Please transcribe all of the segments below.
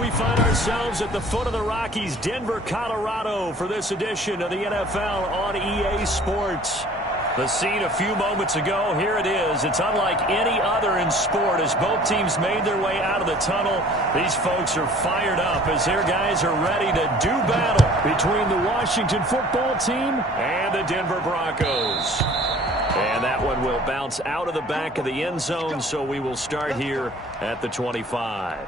We find ourselves at the foot of the Rockies, Denver, Colorado, for this edition of the NFL on EA Sports. The scene a few moments ago, here it is. It's unlike any other in sport as both teams made their way out of the tunnel. These folks are fired up as their guys are ready to do battle between the Washington football team and the Denver Broncos. And that one will bounce out of the back of the end zone, so we will start here at the 25.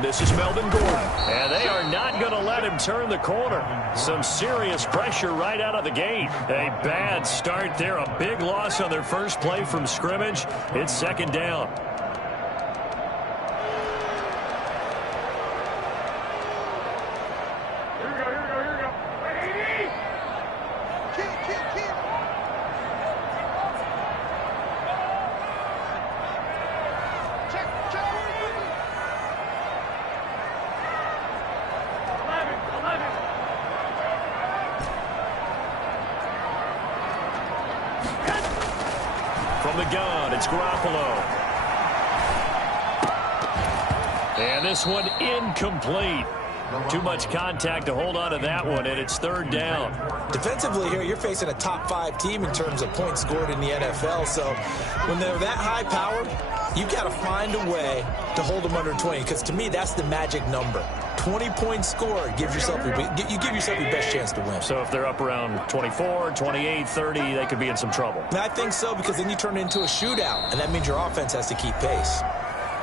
This is Melvin Gordon, and they are not going to let him turn the corner. Some serious pressure right out of the gate. A bad start there, a big loss on their first play from scrimmage. It's second down. From the gun, it's Garoppolo. And this one incomplete. Too much contact to hold on to that one, and it's third down. Defensively here, you're facing a top-5 team in terms of points scored in the NFL. So when they're that high-powered, you've got to find a way to hold them under 20, because to me, that's the magic number. 20 points scored, you give yourself your best chance to win. So if they're up around 24, 28, 30, they could be in some trouble. I think so, because then you turn it into a shootout, and that means your offense has to keep pace.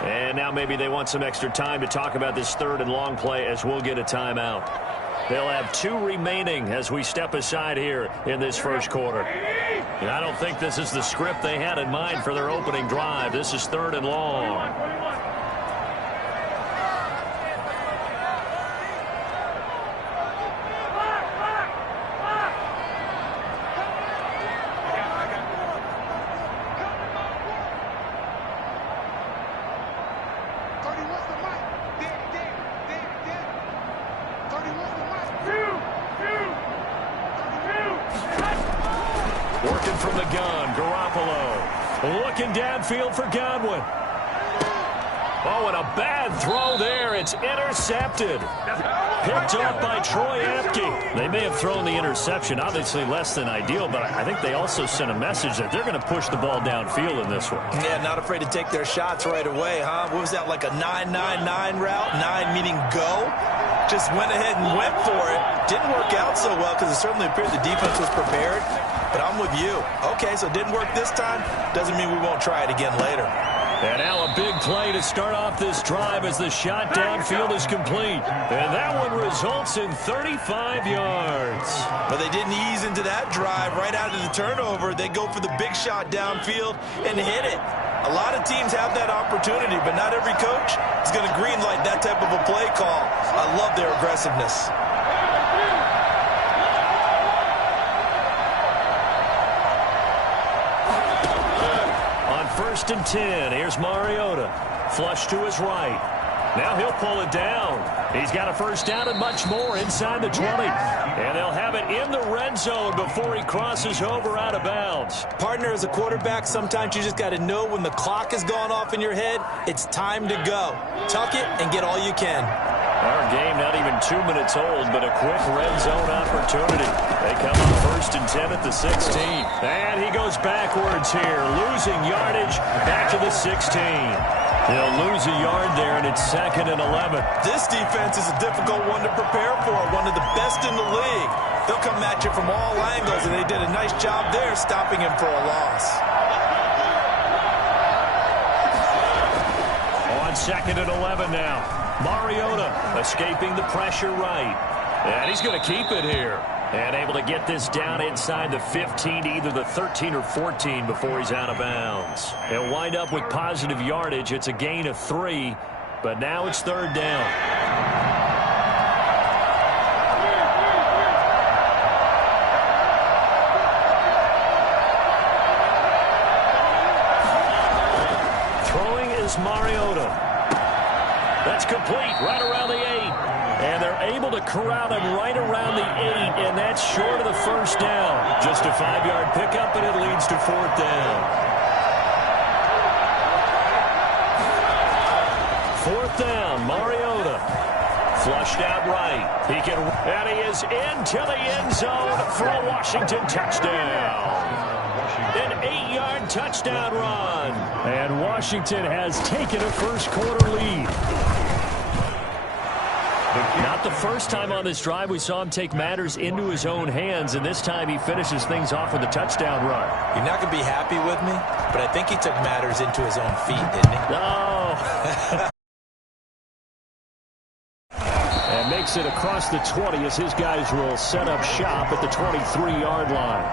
And now maybe they want some extra time to talk about this third and long play as we'll get a timeout. They'll have 2 remaining as we step aside here in this first quarter. And I don't think this is the script they had in mind for their opening drive. This is third and long. Working from the gun, Garoppolo. Looking downfield for Godwin. Oh, and a bad throw there. It's intercepted. Picked up by Troy Apke. They may have thrown the interception, obviously less than ideal, but I think they also sent a message that they're going to push the ball downfield in this one. Yeah, not afraid to take their shots right away, huh? What was that, like a 9-9-9 route? 9 meaning go? Just went ahead and went for it. Didn't work out so well because it certainly appeared the defense was prepared. But I'm with you. Okay, so it didn't work this time. Doesn't mean we won't try it again later. And now a big play to start off this drive as the shot downfield is complete. And that one results in 35 yards. But they didn't ease into that drive right out of the turnover. They go for the big shot downfield and hit it. A lot of teams have that opportunity, but not every coach is going to greenlight that type of a play call. I love their aggressiveness. First and 10. Here's Mariota. Flush to his right. Now he'll pull it down. He's got a first down and much more inside the 20. And they'll have it in the red zone before he crosses over out of bounds. Partner, as a quarterback, sometimes you just got to know when the clock has gone off in your head, it's time to go. Tuck it and get all you can. Our game not even 2 minutes old, but a quick red zone opportunity. They come up first and 10 at the 16. And he goes backwards here, losing yardage back to the 16. He'll lose a yard there, and it's second and 11. This defense is a difficult one to prepare for, one of the best in the league. They'll come at you from all angles, and they did a nice job there stopping him for a loss. On second and 11 now. Mariota escaping the pressure right. And he's going to keep it here. And able to get this down inside the 15 to either the 13 or 14 before he's out of bounds. He'll wind up with positive yardage. It's a gain of 3, but now it's third down. Throwing is Mariota. That's complete right around the 8. And they're able to corral him right around the 8, and that's short of the first down. Just a 5-yard pickup, and it leads to 4th down. 4th down, Mariota. Flushed out right. And he is into the end zone for a Washington touchdown. An 8-yard touchdown run. And Washington has taken a first-quarter lead. Not the first time on this drive we saw him take matters into his own hands, and this time he finishes things off with a touchdown run. You're not going to be happy with me, but I think he took matters into his own feet, didn't he? No. And makes it across the 20 as his guys will set up shop at the 23-yard line.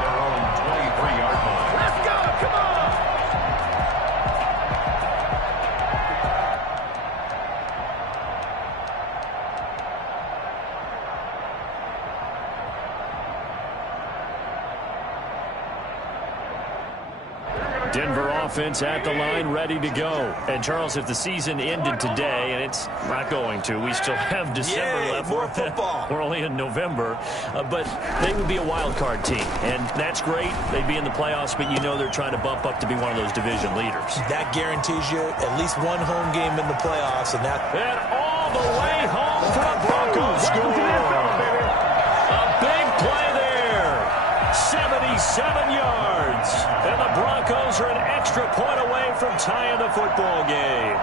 Their own 23-yard line. Let's go! Come on! Denver offense at the line, ready to go. And, Charles, if the season ended today, and it's not going to, we still have December left. More football. We're only in November. But they would be a wild card team, and that's great. They'd be in the playoffs, but you know they're trying to bump up to be one of those division leaders. That guarantees you at least one home game in the playoffs. And all the way home for the Broncos score. A big play there. 77 yards. And the Broncos are an extra point away from tying the football game.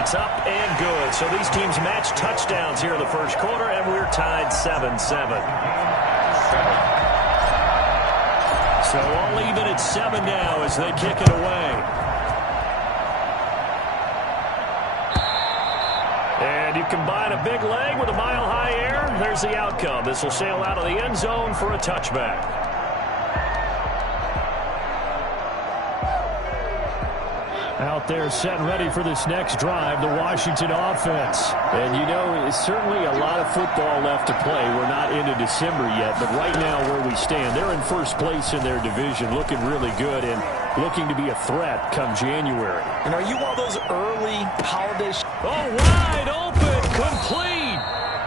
It's up and good. So these teams match touchdowns here in the first quarter, and we're tied 7-7. So all even at 7 now as they kick it away. And you combine a big leg with a mile-high air, there's the outcome. This will sail out of the end zone for a touchback. Out there set and ready for this next drive, the Washington offense. And, you know, it's certainly a lot of football left to play. We're not into December yet, but right now where we stand, they're in first place in their division, looking really good and looking to be a threat come January. And are you one of those early holiday... wide open, complete.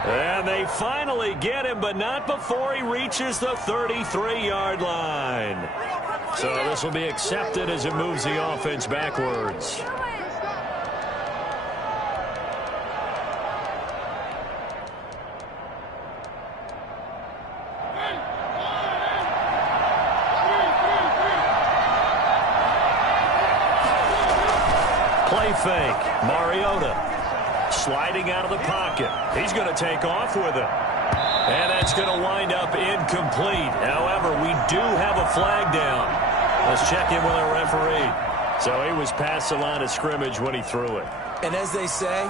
And they finally get him, but not before he reaches the 33-yard line. So this will be accepted as it moves the offense backwards. Play fake. Mariota sliding out of the pocket. He's going to take off with it. And that's going to wind up incomplete. However, we do have a flag down. Let's check in with our referee. So he was past the line of scrimmage when he threw it. And as they say,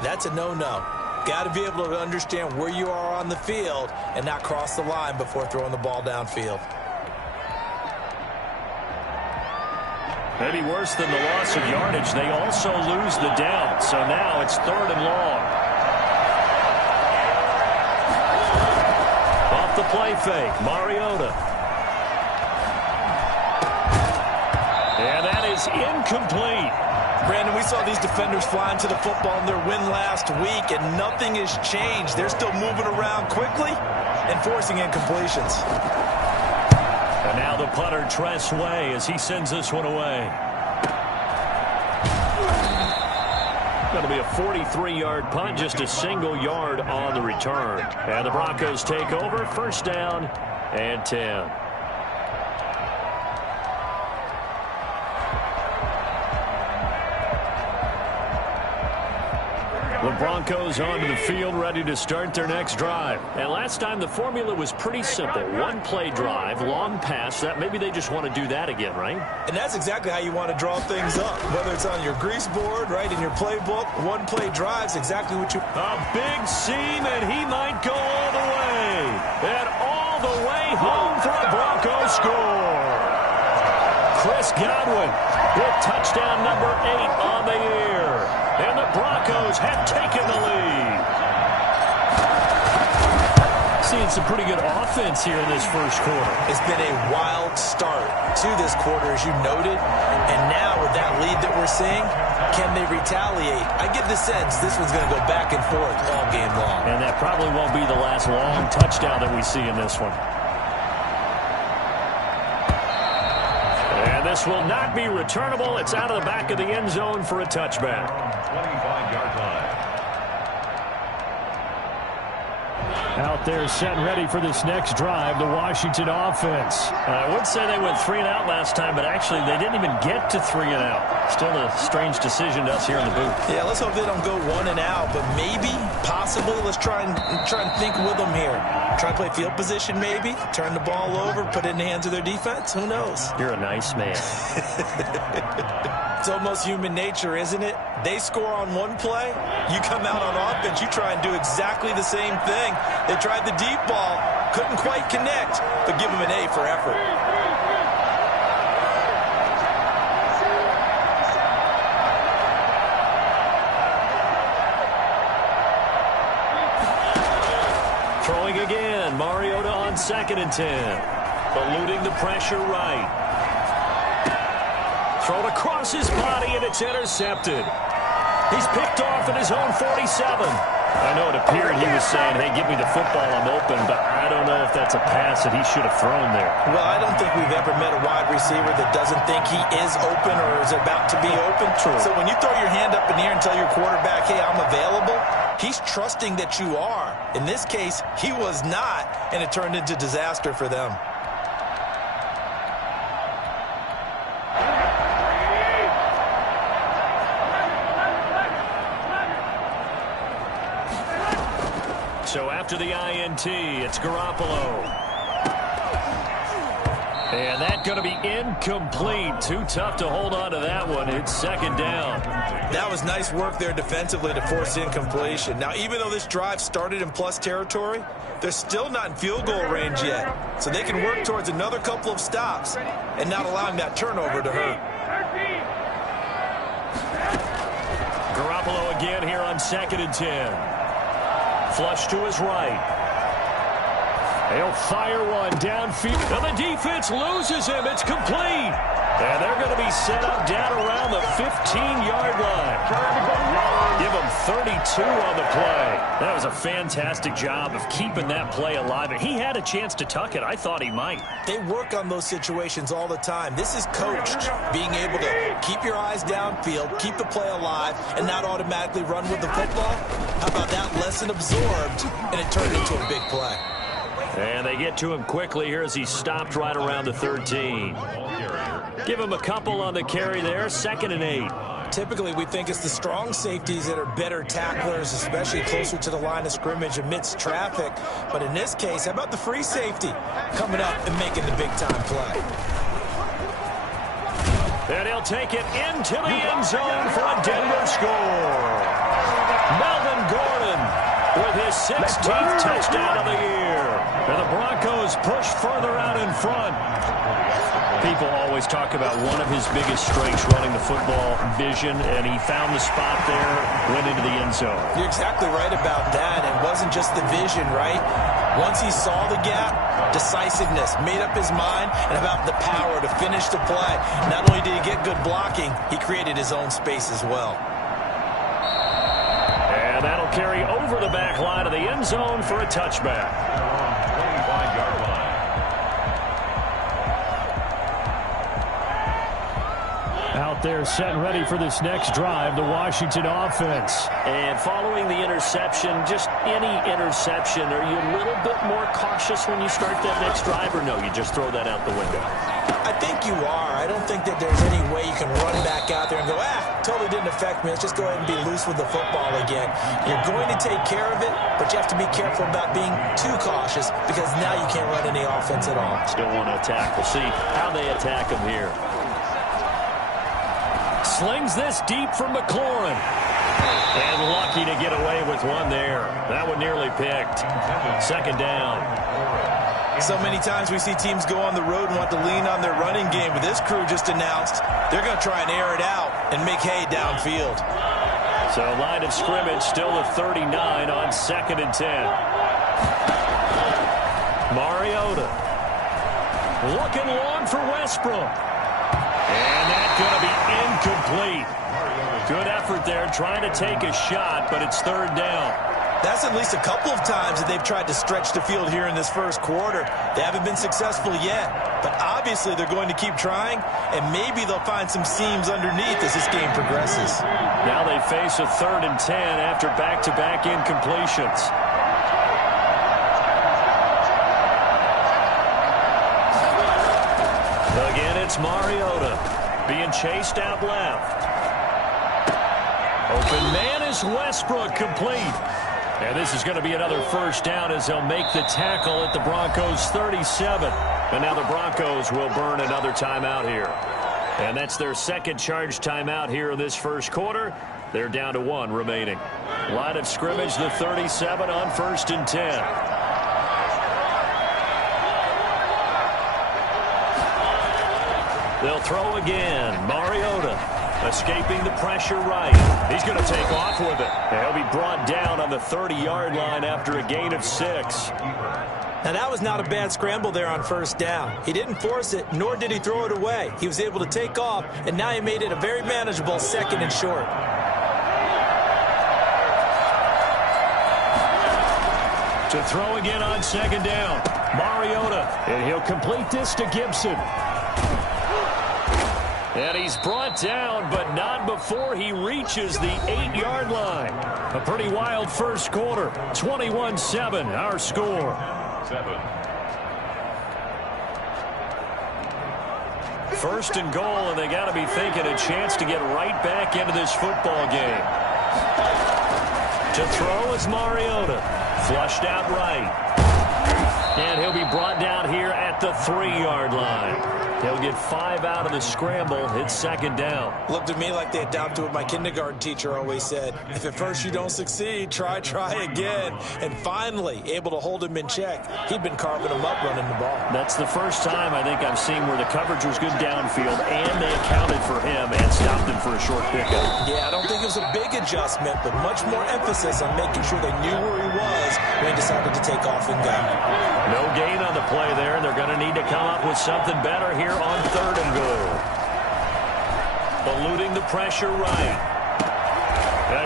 that's a no-no. Got to be able to understand where you are on the field and not cross the line before throwing the ball downfield. Maybe worse than the loss of yardage, they also lose the down. So now it's 3rd and long. Off the play fake, Mariota. And that is incomplete. Brandon, we saw these defenders flying to the football in their win last week, and nothing has changed. They're still moving around quickly and forcing incompletions. And now the punter, Tress Way, as he sends this one away. Going to be a 43-yard punt, just a single yard on the return. And the Broncos take over, 1st down and 10. The Broncos onto the field, ready to start their next drive. And last time the formula was pretty simple. One play drive, long pass. That maybe they just want to do that again, right? And that's exactly how you want to draw things up. Whether it's on your grease board, right, in your playbook, one play drive's exactly what you... A big seam, and he might go all the way. And all the way home for a Broncos score. Chris Godwin with touchdown number 8 on the year. And the Broncos have taken the lead. seeing some pretty good offense here in this first quarter. It's been a wild start to this quarter, as you noted. And now with that lead that we're seeing, can they retaliate? I get the sense this one's going to go back and forth all game long. And that probably won't be the last long touchdown that we see in this one. And this will not be returnable. It's out of the back of the end zone for a touchback. 25-yard line. Out there set and ready for this next drive, the Washington offense. I would say they went 3 and out last time, but actually they didn't even get to 3 and out. Still a strange decision to us here in the booth. Yeah, let's hope they don't go 1 and out, but maybe, possibly, let's try and think with them here. Try to play field position maybe, turn the ball over, put it in the hands of their defense. Who knows? You're a nice man. It's almost human nature, isn't it? They score on one play, you come out on offense, you try and do exactly the same thing. They tried the deep ball, couldn't quite connect, but give them an A for effort. Throwing again, Mariota on 2nd and 10. Eluding the pressure right. Thrown across his body, and it's intercepted. He's picked off at his own 47. I know it appeared he was saying, hey, give me the football, I'm open, but I don't know if that's a pass that he should have thrown there. Well, I don't think we've ever met a wide receiver that doesn't think he is open or is about to be open. True. So when you throw your hand up in the air and tell your quarterback, hey, I'm available, he's trusting that you are. In this case, he was not, and it turned into disaster for them. So after the INT, it's Garoppolo. And that's going to be incomplete. Too tough to hold on to that one. It's 2nd down. That was nice work there defensively to force incompletion. Now, even though this drive started in plus territory, they're still not in field goal range yet. So they can work towards another couple of stops and not allowing that turnover to hurt. Garoppolo again here on 2nd and 10. Flush to his right. They'll fire one downfield. And the defense loses him. It's complete. And they're going to be set up down around the 15-yard line. Give them 32 on the play. That was a fantastic job of keeping that play alive. And he had a chance to tuck it. I thought he might. They work on those situations all the time. This is coached, being able to keep your eyes downfield, keep the play alive, and not automatically run with the football. How about that lesson absorbed, and it turned into a big play. And they get to him quickly here as he stopped right around the 13. Give him a couple on the carry there, 2nd and 8. Typically, we think it's the strong safeties that are better tacklers, especially closer to the line of scrimmage amidst traffic. But in this case, how about the free safety coming up and making the big-time play? And he'll take it into the end zone for a Denver score. Melvin Gordon with his 16th touchdown of the year. And the Broncos push further out in front. People always talk about one of his biggest strengths running the football, vision, and he found the spot there, went into the end zone. You're exactly right about that. It wasn't just the vision, right? Once he saw the gap, decisiveness, made up his mind, and about the power to finish the play. Not only did he get good blocking, he created his own space as well. And that'll carry over the back line of the end zone for a touchback. 25-yard line. Out there set and ready for this next drive, the Washington offense. And following the interception, just any interception, are you a little bit more cautious when you start that next drive, or no, you just throw that out the window? I think you are. I don't think that there's any way you can run back out there and go, totally didn't affect me. Let's just go ahead and be loose with the football again. You're going to take care of it, but you have to be careful about being too cautious because now you can't run any offense at all. Still want to attack. We'll see how they attack him here. Slings this deep from McLaurin. And lucky to get away with one there. That one nearly picked. 2nd down. So many times we see teams go on the road and want to lean on their running game, but this crew just announced they're going to try and air it out and make hay downfield. So line of scrimmage still at 39 on 2nd and 10. Mariota. Looking long for Westbrook. And that's going to be incomplete. Good effort there trying to take a shot, but it's third down. That's at least a couple of times that they've tried to stretch the field here in this first quarter. They haven't been successful yet, but obviously they're going to keep trying, and maybe they'll find some seams underneath as this game progresses. Now they face a 3rd and 10 after back-to-back incompletions. Again, it's Mariota being chased out left. Open man is Westbrook, complete. And this is going to be another first down as they'll make the tackle at the Broncos 37. And now the Broncos will burn another timeout here. And that's their second charge timeout here in this first quarter. They're down to 1 remaining. Line of scrimmage, the 37 on 1st and 10. They'll throw again. Mariota escaping the pressure right. He's going to take off with it. He'll be brought down on the 30-yard line after a gain of 6. Now, that was not a bad scramble there on first down. He didn't force it, nor did he throw it away. He was able to take off, and now he made it a very manageable 2nd and short. To throw again on 2nd down. Mariota, and he'll complete this to Gibson. And he's brought down, but not before he reaches the 8-yard line. A pretty wild first quarter. 21-7, our score. 7. 1st and goal, and they got to be thinking a chance to get right back into this football game. To throw is Mariota. Flushed out right. And he'll be brought down here at the 3-yard line. He'll get 5 out of the scramble. It's 2nd down. Looked to me like they adopted what my kindergarten teacher always said. If at first you don't succeed, try again. And finally, able to hold him in check. He'd been carving him up running the ball. That's the first time I think I've seen where the coverage was good downfield, and they accounted for him and stopped him for a short pickup. Yeah, I don't think it was a big adjustment, but much more emphasis on making sure they knew where he was when he decided to take off and go. No gain on the play there, and they're going to need to come up with something better here on 3rd and goal. Eluding the pressure right.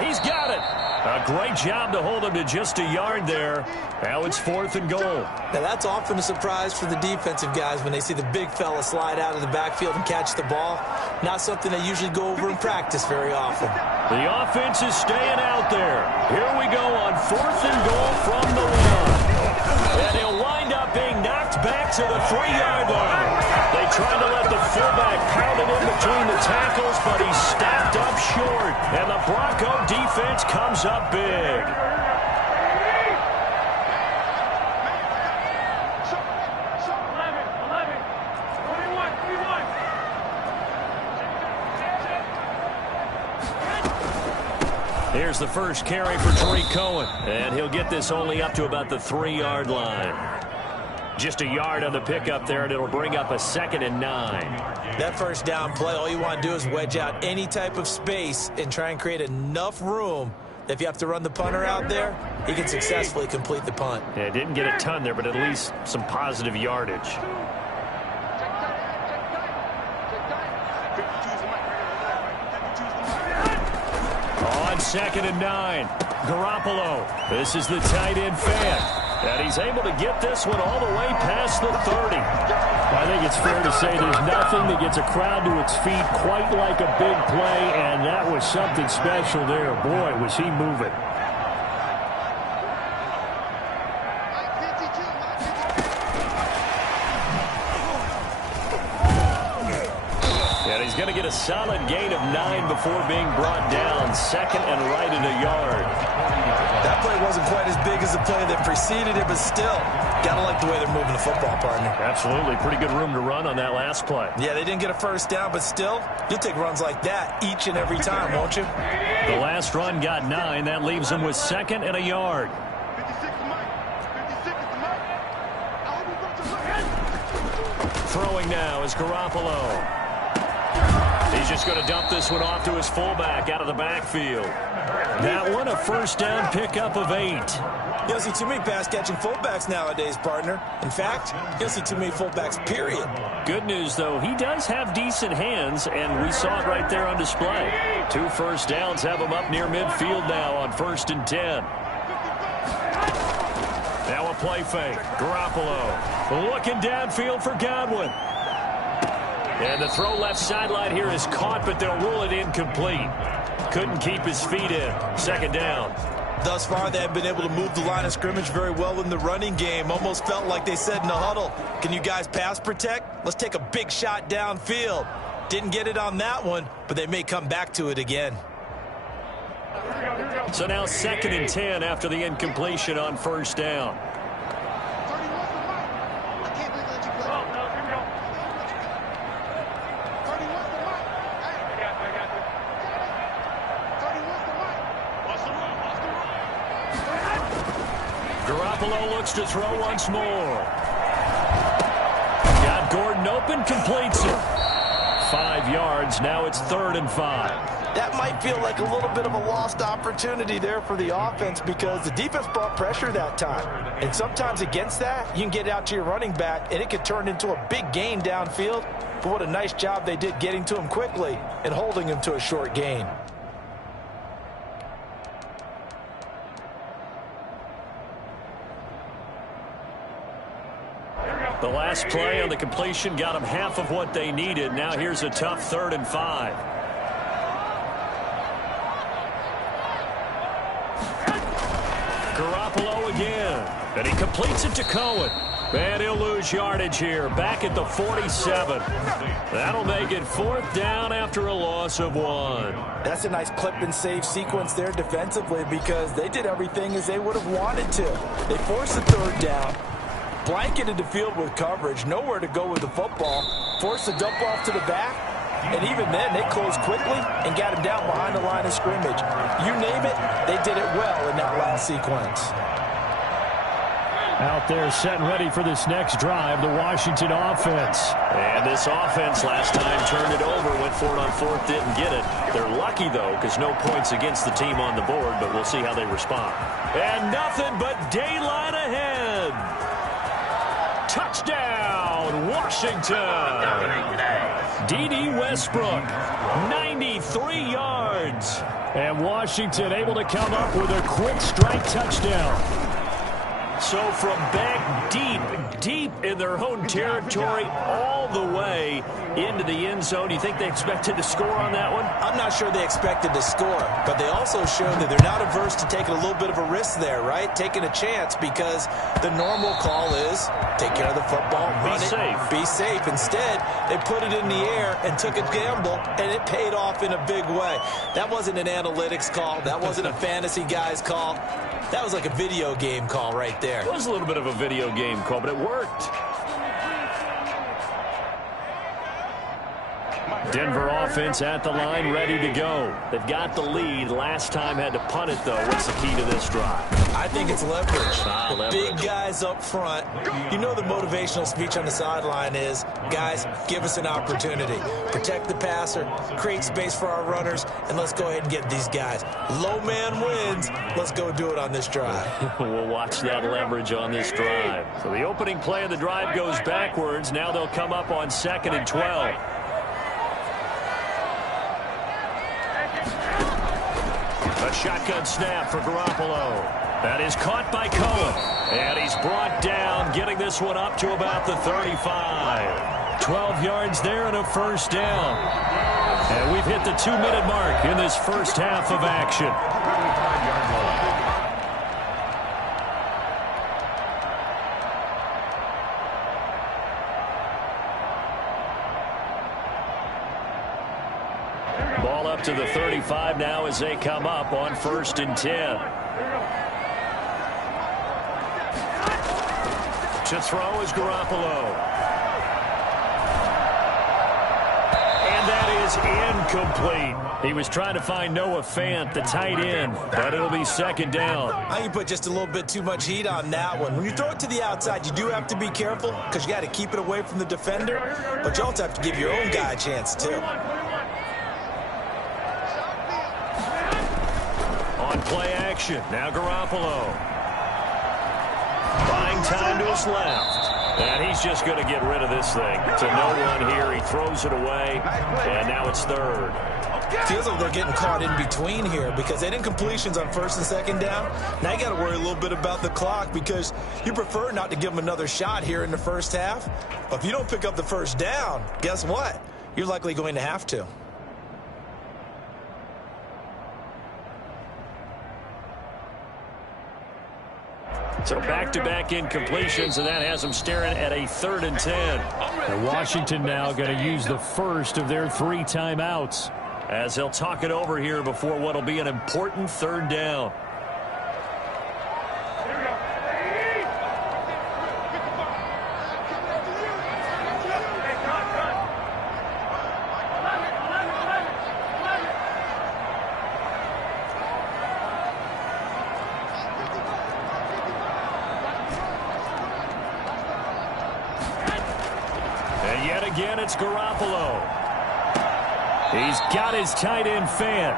He's got it. A great job to hold him to just a yard there. Now it's 4th and goal. Now that's often a surprise for the defensive guys when they see the big fella slide out of the backfield and catch the ball. Not something they usually go over in practice very often. The offense is staying out there. Here we go on 4th and goal from the line. And he'll wind up being knocked back to the 3-yard line. They tried to let the fullback pound it in between the tackles, but he stopped up short. And the Bronco defense comes up big. Here's the first carry for Tariq Cohen. And he'll get this only up to about the 3-yard line. Just a yard on the pickup there, and it'll bring up a 2nd and 9. That first down play, all you want to do is wedge out any type of space and try and create enough room that if you have to run the punter out there, he can successfully complete the punt. Yeah, didn't get a ton there, but at least some positive yardage. On 2nd and 9, Garoppolo. This is the tight end fan. And he's able to get this one all the way past the 30. I think it's fair to say there's nothing that gets a crowd to its feet quite like a big play, and that was something special there. Boy, was he moving. And he's going to get a solid gain of 9 before being brought down. 2nd and right in a yard. That play wasn't quite as big as the play that preceded it, but still, gotta like the way they're moving the football, partner. Absolutely. Pretty good room to run on that last play. Yeah, they didn't get a first down, but still, you'll take runs like that each and every time, won't you? The last run got 9. That leaves them with 2nd and a yard. Throwing now is Garoppolo. He's just going to dump this one off to his fullback out of the backfield. That one, a first down pickup of 8. You don't see too many pass-catching fullbacks nowadays, partner. In fact, you don't see too many fullbacks, period. Good news, though, he does have decent hands, and we saw it right there on display. 2 first downs have him up near midfield now on 1st and 10. Now a play fake. Garoppolo looking downfield for Godwin. And the throw left sideline here is caught, but they'll rule it incomplete. Couldn't keep his feet in. 2nd down. Thus far, they have been able to move the line of scrimmage very well in the running game. Almost felt like they said in the huddle, can you guys pass protect? Let's take a big shot downfield. Didn't get it on that one, but they may come back to it again. So now 2nd and 10 after the incompletion on 1st down. Garoppolo looks to throw once more. Got Gordon open, completes it. 5 yards, now it's 3rd and 5. That might feel like a little bit of a lost opportunity there for the offense because the defense brought pressure that time. And sometimes against that, you can get out to your running back, and it could turn into a big gain downfield. But what a nice job they did getting to him quickly and holding him to a short gain. The last play on the completion got them half of what they needed. Now here's a tough 3rd and 5. Garoppolo again. And he completes it to Cohen. And he'll lose yardage here. Back at the 47. That'll make it 4th down after a loss of 1. That's a nice clip and save sequence there defensively because they did everything as they would have wanted to. They forced the 3rd down. Blanketed the field with coverage, nowhere to go with the football, forced the dump off to the back, and even then they closed quickly and got him down behind the line of scrimmage. You name it, they did it well in that last sequence. Out there set and ready for this next drive, the Washington offense. And this offense last time turned it over, went for it on 4th, didn't get it. They're lucky, though, because no points against the team on the board, but we'll see how they respond. And nothing but daylight ahead. Touchdown, Washington. D.D. Westbrook, 93 yards. And Washington able to come up with a quick strike touchdown. So from back deep in their own territory all the way into the end zone, you think they expected to score on that one? I'm not sure they expected to score, but they also showed that they're not averse to taking a little bit of a risk there, right? Taking a chance because the normal call is take care of the football, run it, be safe. Instead, they put it in the air and took a gamble, and it paid off in a big way. That wasn't an analytics call. That wasn't a fantasy guy's call. That was like a video game call right there. It was a little bit of a video game call, but it worked. Denver offense at the line, ready to go. They've got the lead. Last time had to punt it, though. What's the key to this drive? I think it's leverage. Leverage. Big guys up front. You know the motivational speech on the sideline is, guys, give us an opportunity. Protect the passer, create space for our runners, and let's go ahead and get these guys. Low man wins. Let's go do it on this drive. We'll watch that leverage on this drive. So the opening play of the drive goes backwards. Now they'll come up on 2nd and 12. A shotgun snap for Garoppolo. That is caught by Cohen. And he's brought down, getting this one up to about the 35. 12 yards there and a first down. And we've hit the 2-minute mark in this first half of action. Ball up to the 35 now as they come up on 1st and 10. To throw is Garoppolo. And that is incomplete. He was trying to find Noah Fant, the tight end, but it'll be 2nd down. I can put just a little bit too much heat on that one. When you throw it to the outside, you do have to be careful because you got to keep it away from the defender, but you also have to give your own guy a chance too. On play action, now Garoppolo. Buying time to his left. And he's just going to get rid of this thing. To no one here. He throws it away, and now it's third. Feels like they're getting caught in between here because they didn't completions on first and second down. Now you got to worry a little bit about the clock because you prefer not to give them another shot here in the first half. But if you don't pick up the first down, guess what? You're likely going to have to. So back-to-back incompletions, and that has them staring at a 3rd and 10. And Washington now going to use the first of their 3 timeouts, as they'll talk it over here before what will be an important 3rd down. And yet again, it's Garoppolo. He's got his tight end fan.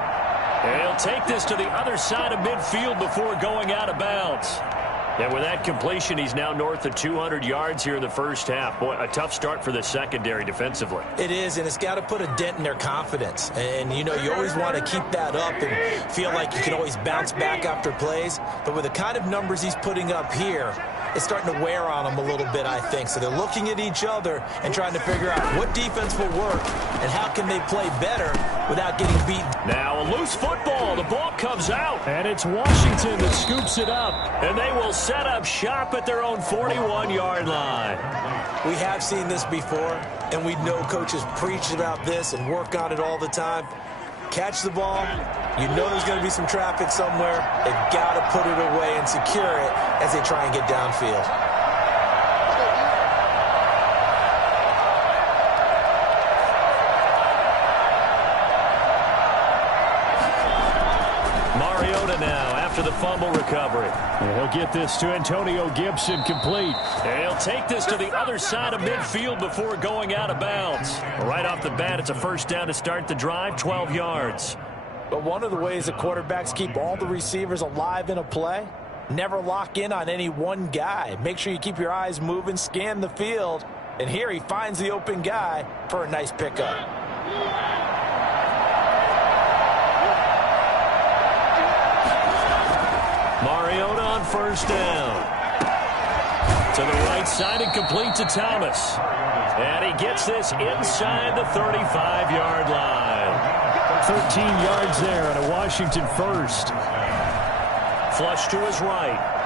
And he'll take this to the other side of midfield before going out of bounds. And with that completion, he's now north of 200 yards here in the first half. Boy, a tough start for the secondary defensively. It is, and it's got to put a dent in their confidence. And, you know, you always want to keep that up and feel like you can always bounce back after plays. But with the kind of numbers he's putting up here, it's starting to wear on them a little bit, I think. So they're looking at each other and trying to figure out what defense will work and how can they play better without getting beaten. Now a loose football. The ball comes out. and it's Washington that scoops it up. And they will set up shop at their own 41-yard line. We have seen this before, and we know coaches preach about this and work on it all the time. Catch the ball. You know there's going to be some traffic somewhere. They've got to put it away and secure it as they try and get downfield. Mariota now after the fumble recovery. And he'll get this to Antonio Gibson complete. And he'll take this to the other side of midfield before going out of bounds. Right off the bat, it's a first down to start the drive, 12 yards. But one of the ways that quarterbacks keep all the receivers alive in a play, never lock in on any one guy. Make sure you keep your eyes moving, scan the field. And here he finds the open guy for a nice pickup. Mariota on first down. To the right side and complete to Thomas. And he gets this inside the 35-yard line. 13 yards there and a Washington first. Flush to his right.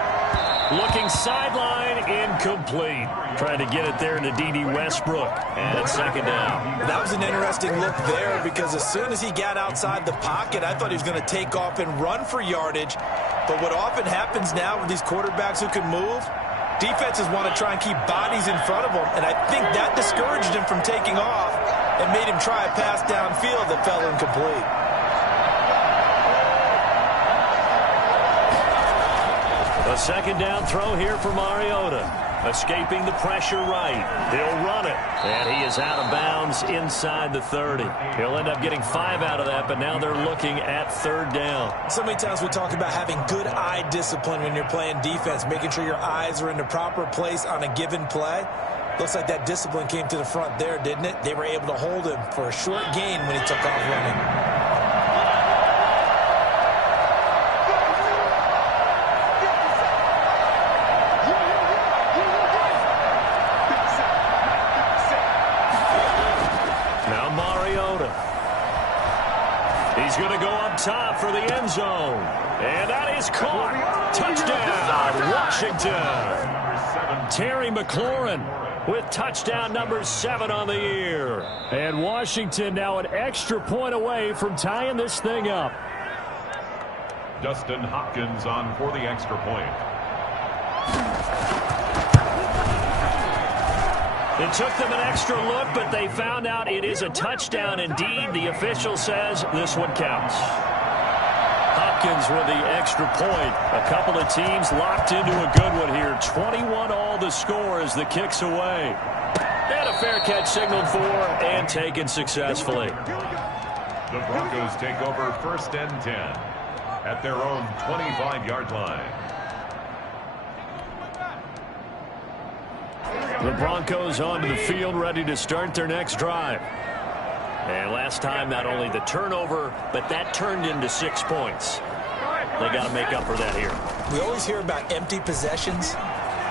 Looking sideline, incomplete. Trying to get it there to D.D. Westbrook. And it's second down. That was an interesting look there because as soon as he got outside the pocket, I thought he was going to take off and run for yardage. But what often happens now with these quarterbacks who can move, defenses want to try and keep bodies in front of them. And I think that discouraged him from taking off and made him try a pass downfield that fell incomplete. A second down throw here for Mariota. Escaping the pressure right. He'll run it. And he is out of bounds inside the 30. He'll end up getting 5 out of that, but now they're looking at third down. So many times we talk about having good eye discipline when you're playing defense, making sure your eyes are in the proper place on a given play. Looks like that discipline came to the front there, didn't it? They were able to hold him for a short gain when he took off running. He's going to go up top for the end zone. And that is caught. Touchdown, Washington. Terry McLaurin with touchdown number 7 on the year. And Washington now an extra point away from tying this thing up. Dustin Hopkins on for the extra point. It took them an extra look, but they found out it is a touchdown indeed. The official says this one counts. Hopkins with the extra point. A couple of teams locked into a good one here. 21 all the score as the kick's away. And a fair catch signaled for and taken successfully. The Broncos take over first and 10. at their own 25-yard line. The Broncos onto the field, ready to start their next drive. And last time, not only the turnover, but that turned into 6 points. They got to make up for that here. We always hear about empty possessions,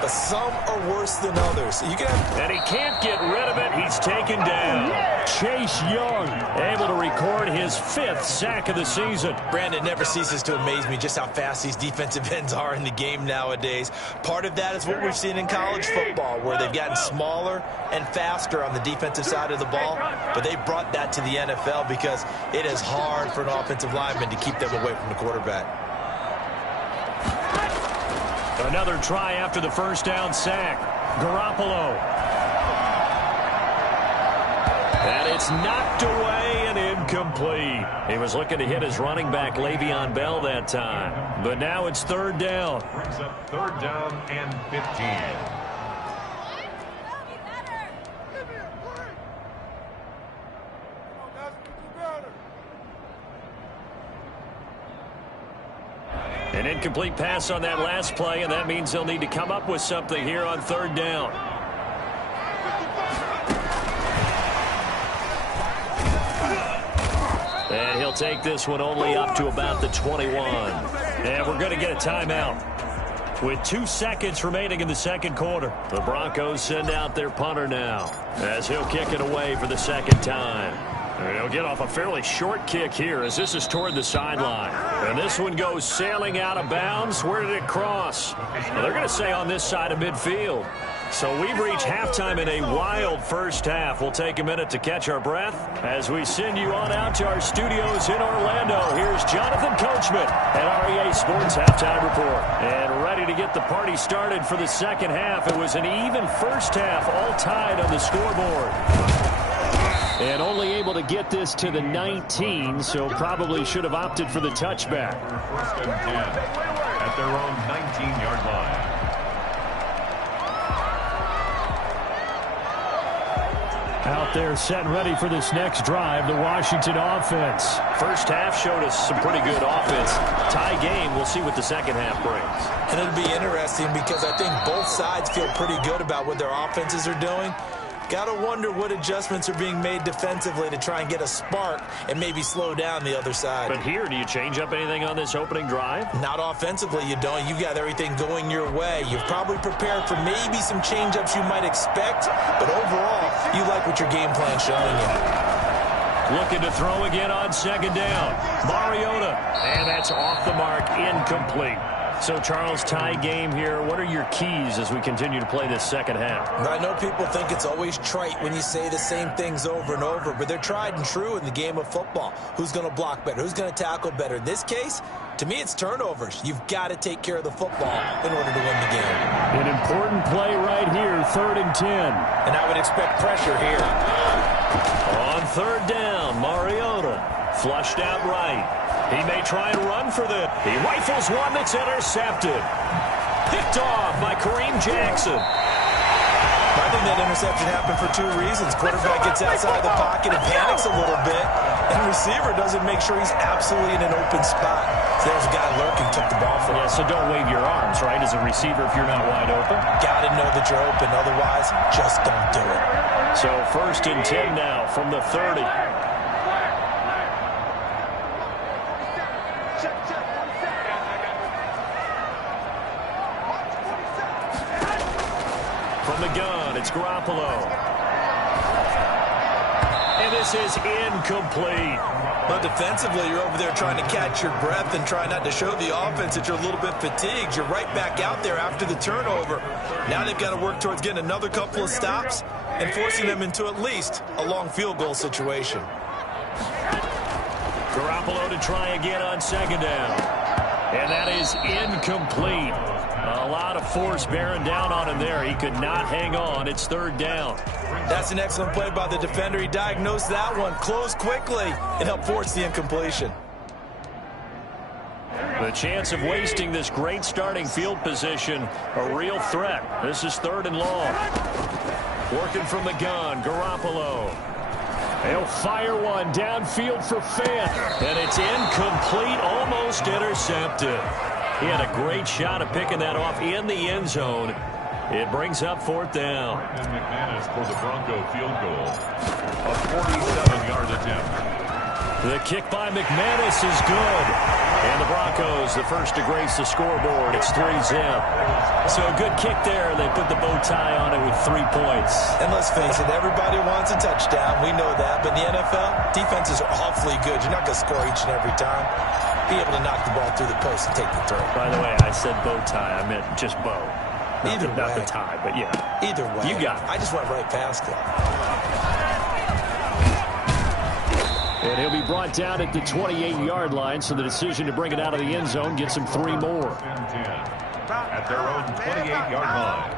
but some are worse than others. You can have... And he can't get rid of it. He's taken down. Chase Young able to record his 5th sack of the season. Brandon, never ceases to amaze me just how fast these defensive ends are in the game nowadays. Part of that is what we've seen in college football, where they've gotten smaller and faster on the defensive side of the ball, but they brought that to the NFL because it is hard for an offensive lineman to keep them away from the quarterback. Another try after the first down sack. Garoppolo. And it's knocked away and incomplete. He was looking to hit his running back, Le'Veon Bell, that time. But now it's 3rd down. Brings up 3rd down and 15. An incomplete pass on that last play, and that means they'll need to come up with something here on 3rd down. And he'll take this one only up to about the 21. And we're going to get a timeout. With 2 seconds remaining in the second quarter, the Broncos send out their punter now, as he'll kick it away for the 2nd time. And he'll get off a fairly short kick here as this is toward the sideline. And this one goes sailing out of bounds. Where did it cross? Well, they're going to say on this side of midfield. So we've reached halftime in a wild first half. We'll take a minute to catch our breath as we send you on out to our studios in Orlando. Here's Jonathan Coachman at REA Sports Halftime Report. And ready to get the party started for the second half. It was an even first half, all tied on the scoreboard. And only able to get this to the 19, so probably should have opted for the touchback. 1st and 10 at their own 19-yard line. Out there set and ready for this next drive, the Washington offense. First half showed us some pretty good offense. Tie game, we'll see what the second half brings. And it'll be interesting because I think both sides feel pretty good about what their offenses are doing. Got to wonder what adjustments are being made defensively to try and get a spark and maybe slow down the other side. But here, do you change up anything on this opening drive? Not offensively, you don't. You've got everything going your way. You've probably prepared for maybe some change-ups you might expect, but overall, you like what your game plan's showing you. Looking to throw again on 2nd down. Mariota. And that's off the mark, incomplete. So, Charles, tie game here. What are your keys as we continue to play this second half? I know people think it's always trite when you say the same things over and over, but they're tried and true in the game of football. Who's going to block better? Who's going to tackle better? In this case, to me, it's turnovers. You've got to take care of the football in order to win the game. An important play right here, 3rd and 10. And I would expect pressure here. On 3rd down, Mariota flushed out right. He may try and run for this. He rifles one that's intercepted. Picked off by Kareem Jackson. I think that interception happened for 2 reasons. Quarterback gets outside the pocket and panics a little bit, and receiver doesn't make sure he's absolutely in an open spot. So there's a guy lurking, took the ball from him. Yeah, so don't wave your arms, right, as a receiver if you're not wide open. Got to know that you're open. Otherwise, just don't do it. So 1st and 10 now from the 30. From the gun, it's Garoppolo. And this is incomplete. But defensively, you're over there trying to catch your breath and try not to show the offense that you're a little bit fatigued. You're right back out there after the turnover. Now they've got to work towards getting another couple of stops and forcing them into at least a long field goal situation. Garoppolo to try again on 2nd down. And that is incomplete. A lot of force bearing down on him there. He could not hang on. It's 3rd down. That's an excellent play by the defender. He diagnosed that one, closed quickly, and helped force the incompletion. The chance of wasting this great starting field position, a real threat. This is 3rd and long. Working from the gun, Garoppolo. They'll fire one downfield for Fant. And it's incomplete, almost intercepted. He had a great shot at picking that off in the end zone. It brings up 4th down. And McManus for the Bronco field goal. A 47-yard attempt. The kick by McManus is good. And the Broncos, the first to grace the scoreboard. It's 3-zip. So a good kick there. They put the bow tie on it with 3 points. And let's face it, everybody wants a touchdown. We know that. But in the NFL, defenses are awfully good. You're not going to score each and every time. Be able to knock the ball through the post and take the throw. By the way, I said bow tie. I meant just bow. Not the tie, but yeah. Either way. You got it. I just went right past it. And he'll be brought down at the 28-yard line, so the decision to bring it out of the end zone gets him 3 more. 10-10 at their own 28-yard line.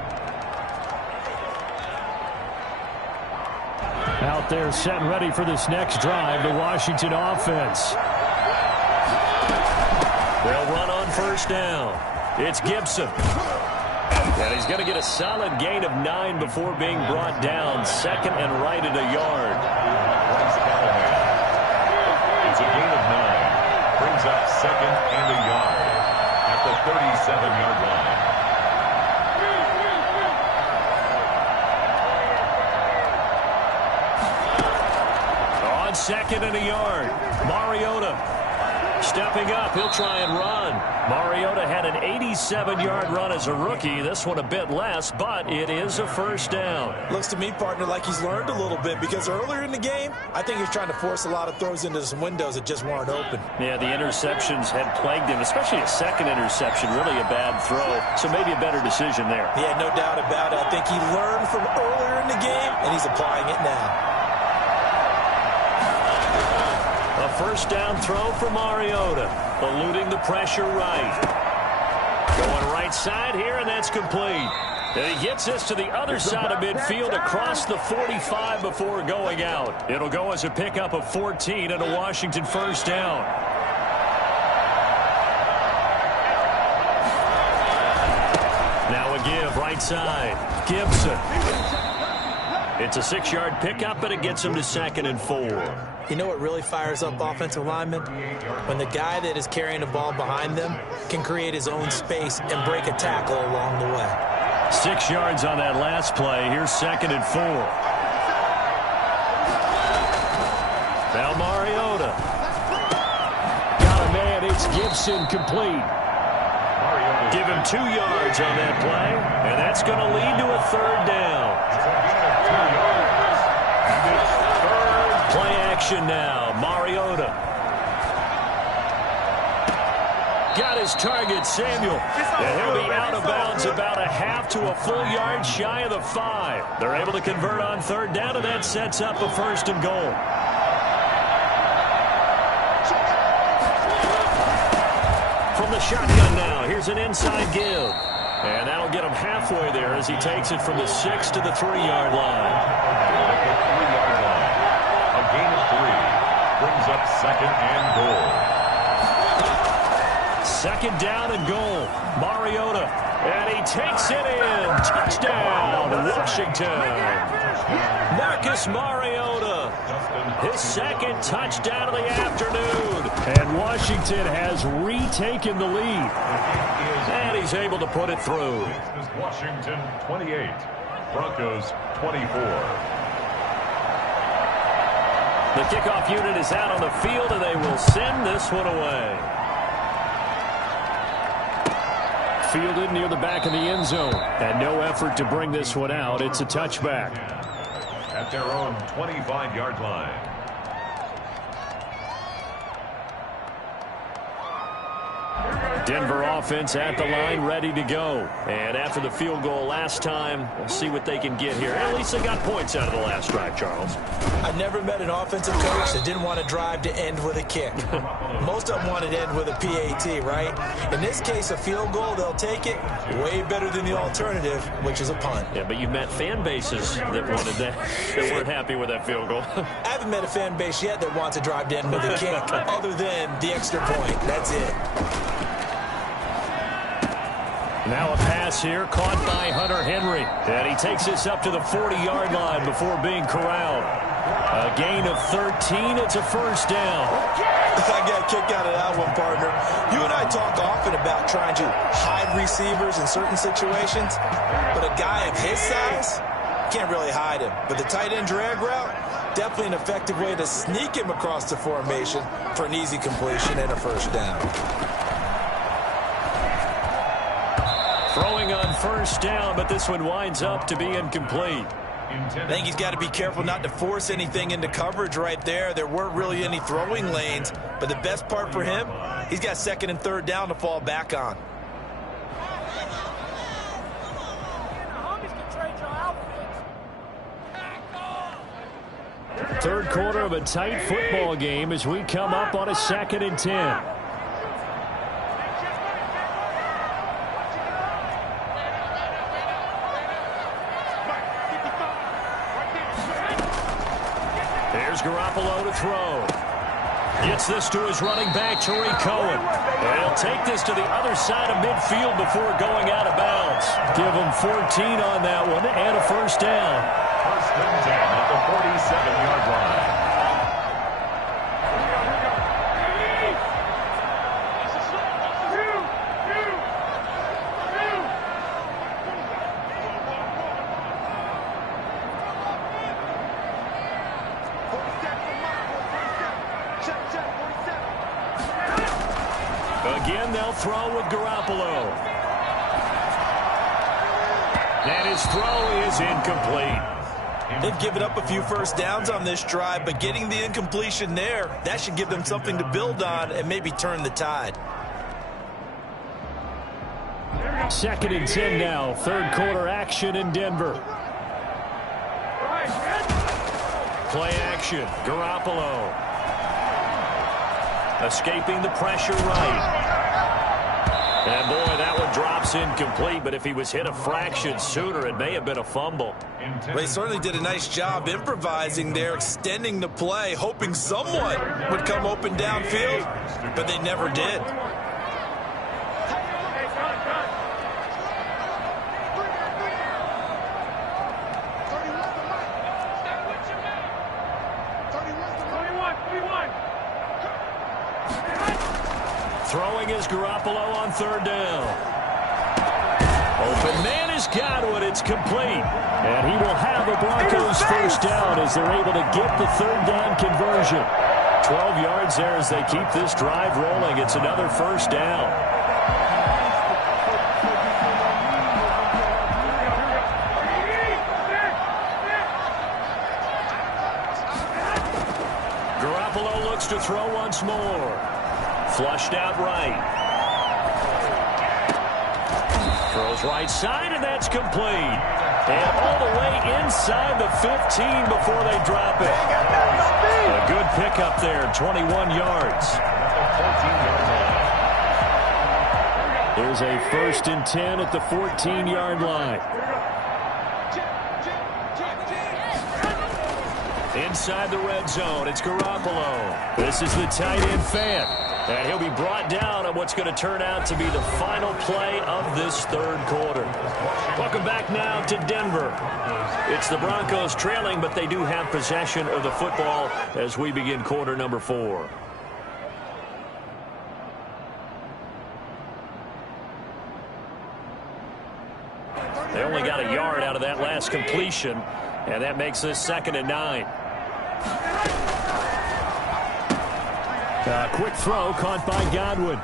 Out there set and ready for this next drive, the Washington offense. They'll run on 1st down. It's Gibson. And he's going to get a solid gain of 9 before being brought down. 2nd and right at a yard. It's a gain of 9. Brings up 2nd and a yard at the 37-yard line. On 2nd and a yard, Mariota stepping up. He'll try and run. Mariota had an 87-yard run as a rookie. This one a bit less, but it is a 1st down. Looks to me, partner, like he's learned a little bit, because earlier in the game, I think he's trying to force a lot of throws into some windows that just weren't open. Yeah, the interceptions had plagued him, especially a 2nd interception. Really a bad throw, so maybe a better decision there. Yeah, no doubt about it. I think he learned from earlier in the game, and he's applying it now. A 1st down throw for Mariota, eluding the pressure right. Going right side here, and that's complete. And he gets this to the other side of midfield across the 45 before going out. It'll go as a pickup of 14 and a Washington 1st down. Now a give right side. Gibson. It's a 6-yard pickup, but it gets him to 2nd and 4. You know what really fires up offensive linemen? When the guy that is carrying the ball behind them can create his own space and break a tackle along the way. 6 yards on that last play. Here's 2nd and 4. Now Mariota. Got a man. It's Gibson complete. Give him 2 yards on that play, and that's going to lead to a 3rd down. Play action now. Mariota. Got his target, Samuel. And he'll be out of bounds about a half to a full yard shy of the 5. They're able to convert on 3rd down, and that sets up a 1st and goal. From the shotgun now, here's an inside give. And that'll get him halfway there as he takes it from the 6 to the 3-yard line. A gain of 3 brings up 2nd and goal. 2nd down and goal. Mariota. And he takes it in. Touchdown, Washington. Marcus Mariota. His 2nd touchdown of the afternoon. And Washington has retaken the lead. And he's able to put it through. This is Washington 28, Broncos 24. The kickoff unit is out on the field, and they will send this one away. Fielded near the back of the end zone. And no effort to bring this one out. It's a touchback. At their own 25-yard line. Denver offense at the line, ready to go. And after the field goal last time, we'll see what they can get here. At least they got points out of the last drive, Charles. I've never met an offensive coach that didn't want to drive to end with a kick. Most of them wanted to end with a PAT, right? In this case, a field goal, they'll take it. Way better than the alternative, which is a punt. Yeah, but you've met fan bases that wanted that weren't happy with that field goal. I haven't met a fan base yet that wants to drive to end with a kick, other than the extra point. That's it. Now a pass here caught by Hunter Henry. And he takes this up to the 40-yard line before being corralled. A gain of 13. It's a first down. I got a kick out of that one, partner. You and I talk often about trying to hide receivers in certain situations, but a guy of his size can't really hide him. But the tight end drag route, definitely an effective way to sneak him across the formation for an easy completion and a first down. Throwing on first down, but this one winds up to be incomplete. I think he's got to be careful not to force anything into coverage right there. There weren't really any throwing lanes, but the best part for him, he's got second and third down to fall back on. Third quarter of a tight football game as we come up on a 2nd and 10. Here's Garoppolo to throw. Gets this to his running back, Tariq Cohen. And he'll take this to the other side of midfield before going out of bounds. Give him 14 on that one and a first down. First and 10 at the 47-yard line. Again, they'll throw with Garoppolo. And his throw is incomplete. They've given up a few first downs on this drive, but getting the incompletion there, that should give them something to build on and maybe turn the tide. 2nd and 10 now. Third quarter action in Denver. Play action. Garoppolo. Escaping the pressure right. And boy, that one drops incomplete, but if he was hit a fraction sooner, it may have been a fumble. Well, he certainly did a nice job improvising there, extending the play, hoping someone would come open downfield, but they never did. Throwing is Garoppolo on third down. Open man is Godwin. It's complete. And he will have a Broncos first down as they're able to get the third down conversion. 12 yards there as they keep this drive rolling. It's another first down. Garoppolo looks to throw once more. Flushed out right. Throws right side, and that's complete. And all the way inside the 15 before they drop it. A good pickup there, 21 yards. There's a 1st and 10 at the 14-yard line. Inside the red zone, it's Garoppolo. This is the tight end fan. And he'll be brought down on what's going to turn out to be the final play of this third quarter. Welcome back now to Denver. It's the Broncos trailing, but they do have possession of the football as we begin quarter number 4. They only got a yard out of that last completion, and that makes this 2nd and 9. Quick throw caught by Godwin.